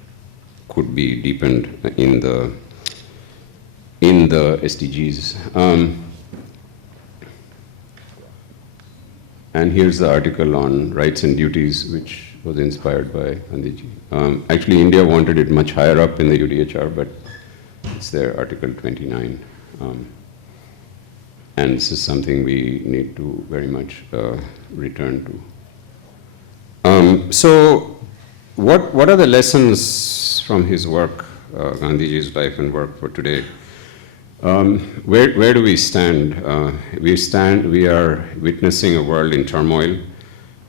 could be deepened in the SDGs. And here's the article on rights and duties, which was inspired by Gandhiji. Actually, India wanted it much higher up in the UDHR, but it's there, Article 29. And this is something we need to very much return to. So what are the lessons from his work, Gandhiji's life and work for today? Where do we stand? We are witnessing a world in turmoil.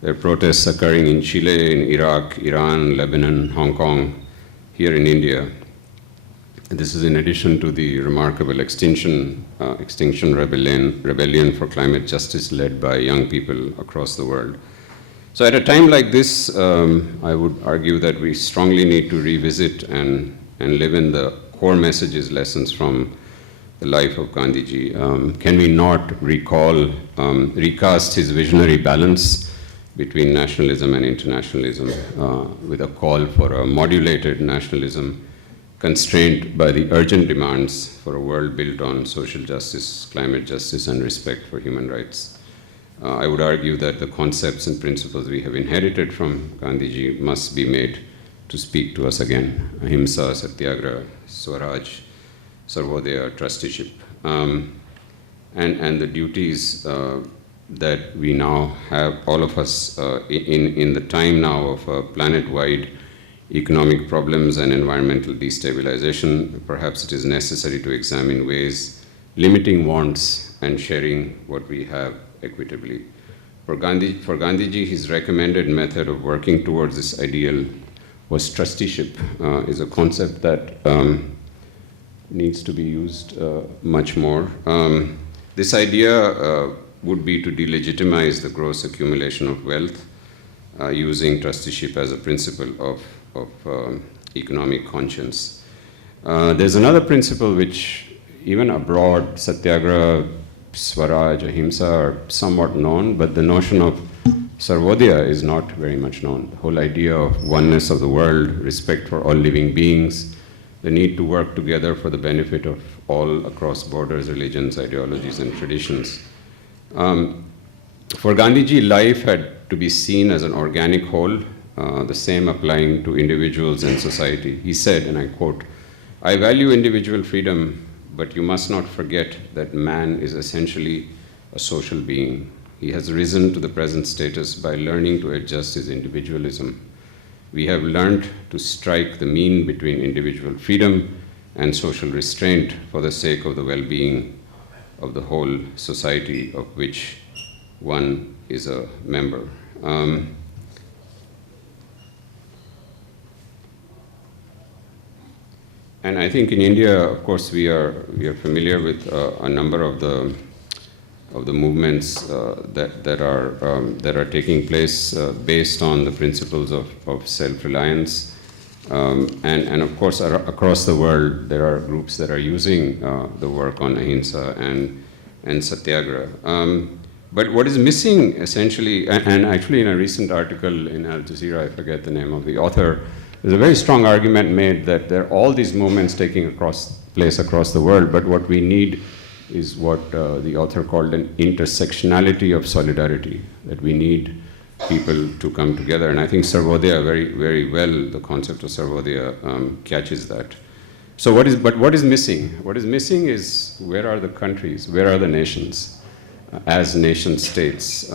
There are protests occurring in Chile, in Iraq, Iran, Lebanon, Hong Kong, here in India. This is in addition to the remarkable Extinction Rebellion for Climate Justice led by young people across the world. So at a time like this, I would argue that we strongly need to revisit and live in the core messages, lessons from the life of Gandhiji. Can we not recast his visionary balance between nationalism and internationalism with a call for a modulated nationalism constrained by the urgent demands for a world built on social justice, climate justice, and respect for human rights? I would argue that the concepts and principles we have inherited from Gandhiji must be made to speak to us again. Ahimsa, Satyagraha, Swaraj, Sarvodaya, trusteeship, and the duties that we now have, all of us, in the time now of planet-wide economic problems and environmental destabilization. Perhaps it is necessary to examine ways limiting wants and sharing what we have equitably. For Gandhiji, his recommended method of working towards this ideal was trusteeship, is a concept that needs to be used much more. This idea would be to delegitimize the gross accumulation of wealth using trusteeship as a principle of economic conscience. There's another principle which, even abroad, Satyagraha, Swaraj, Ahimsa are somewhat known, but the notion of Sarvodaya is not very much known. The whole idea of oneness of the world, respect for all living beings, the need to work together for the benefit of all across borders, religions, ideologies, and traditions. For Gandhiji, life had to be seen as an organic whole, the same applying to individuals and society. He said, and I quote, "I value individual freedom, but you must not forget that man is essentially a social being. He has risen to the present status by learning to adjust his individualism. We have learned to strike the mean between individual freedom and social restraint for the sake of the well-being of the whole society of which one is a member." And I think in India, of course, we are familiar with a number of the movements that are taking place based on the principles of self-reliance, and of course across the world there are groups that are using the work on ahimsa and satyagraha. But what is missing essentially, and actually in a recent article in Al Jazeera, I forget the name of the author, there's a very strong argument made that there are all these movements taking place across the world, but what we need is what the author called an intersectionality of solidarity, that we need people to come together. And I think Sarvodaya very, very well, the concept of Sarvodaya catches that. So what is missing? What is missing is, where are the countries, where are the nations as nation states?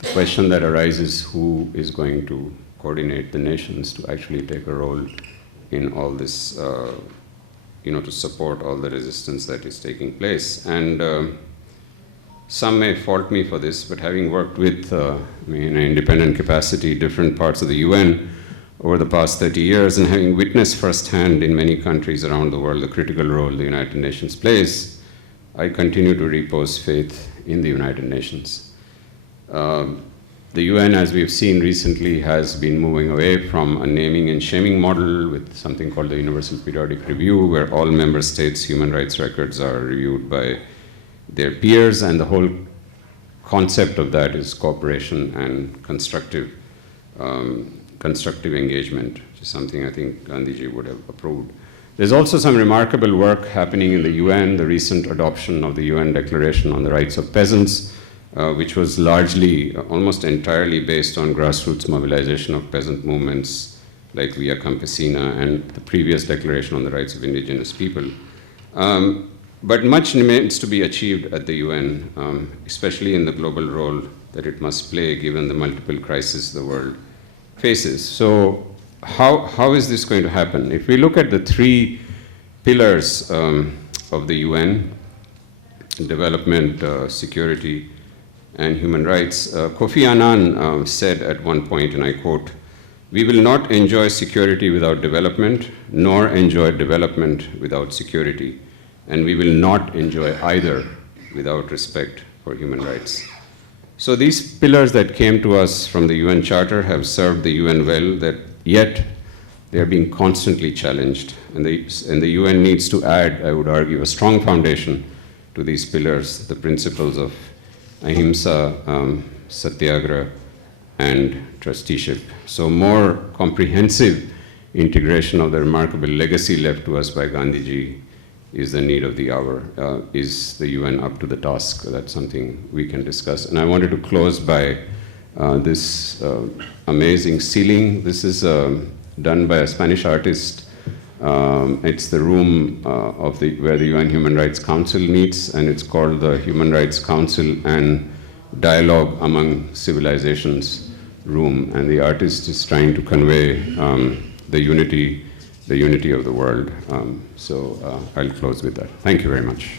The question that arises, who is going to coordinate the nations to actually take a role in all this, to support all the resistance that is taking place. And some may fault me for this, but having worked with, in an independent capacity, different parts of the UN over the past 30 years, and having witnessed firsthand in many countries around the world the critical role the United Nations plays, I continue to repose faith in the United Nations. The UN, as we've seen recently, has been moving away from a naming and shaming model with something called the Universal Periodic Review, where all member states' human rights records are reviewed by their peers, and the whole concept of that is cooperation and constructive engagement, which is something I think Gandhiji would have approved. There's also some remarkable work happening in the UN, the recent adoption of the UN Declaration on the Rights of Peasants, which was largely, almost entirely based on grassroots mobilization of peasant movements like Via Campesina and the previous Declaration on the Rights of Indigenous People. But much remains to be achieved at the UN, especially in the global role that it must play given the multiple crises the world faces. So how is this going to happen? If we look at the three pillars of the UN: development, security, and human rights. Kofi Annan said at one point, and I quote, "We will not enjoy security without development, nor enjoy development without security, and we will not enjoy either without respect for human rights." So these pillars that came to us from the UN Charter have served the UN well, yet they are being constantly challenged. And the UN needs to add, I would argue, a strong foundation to these pillars, the principles of ahimsa, satyagraha, and trusteeship. So more comprehensive integration of the remarkable legacy left to us by Gandhiji is the need of the hour. Is the UN up to the task? That's something we can discuss. And I wanted to close by this amazing ceiling. This is done by a Spanish artist. It's the room where the UN Human Rights Council meets, and it's called the Human Rights Council and Dialogue Among Civilizations room. And the artist is trying to convey the unity of the world. So I'll close with that. Thank you very much.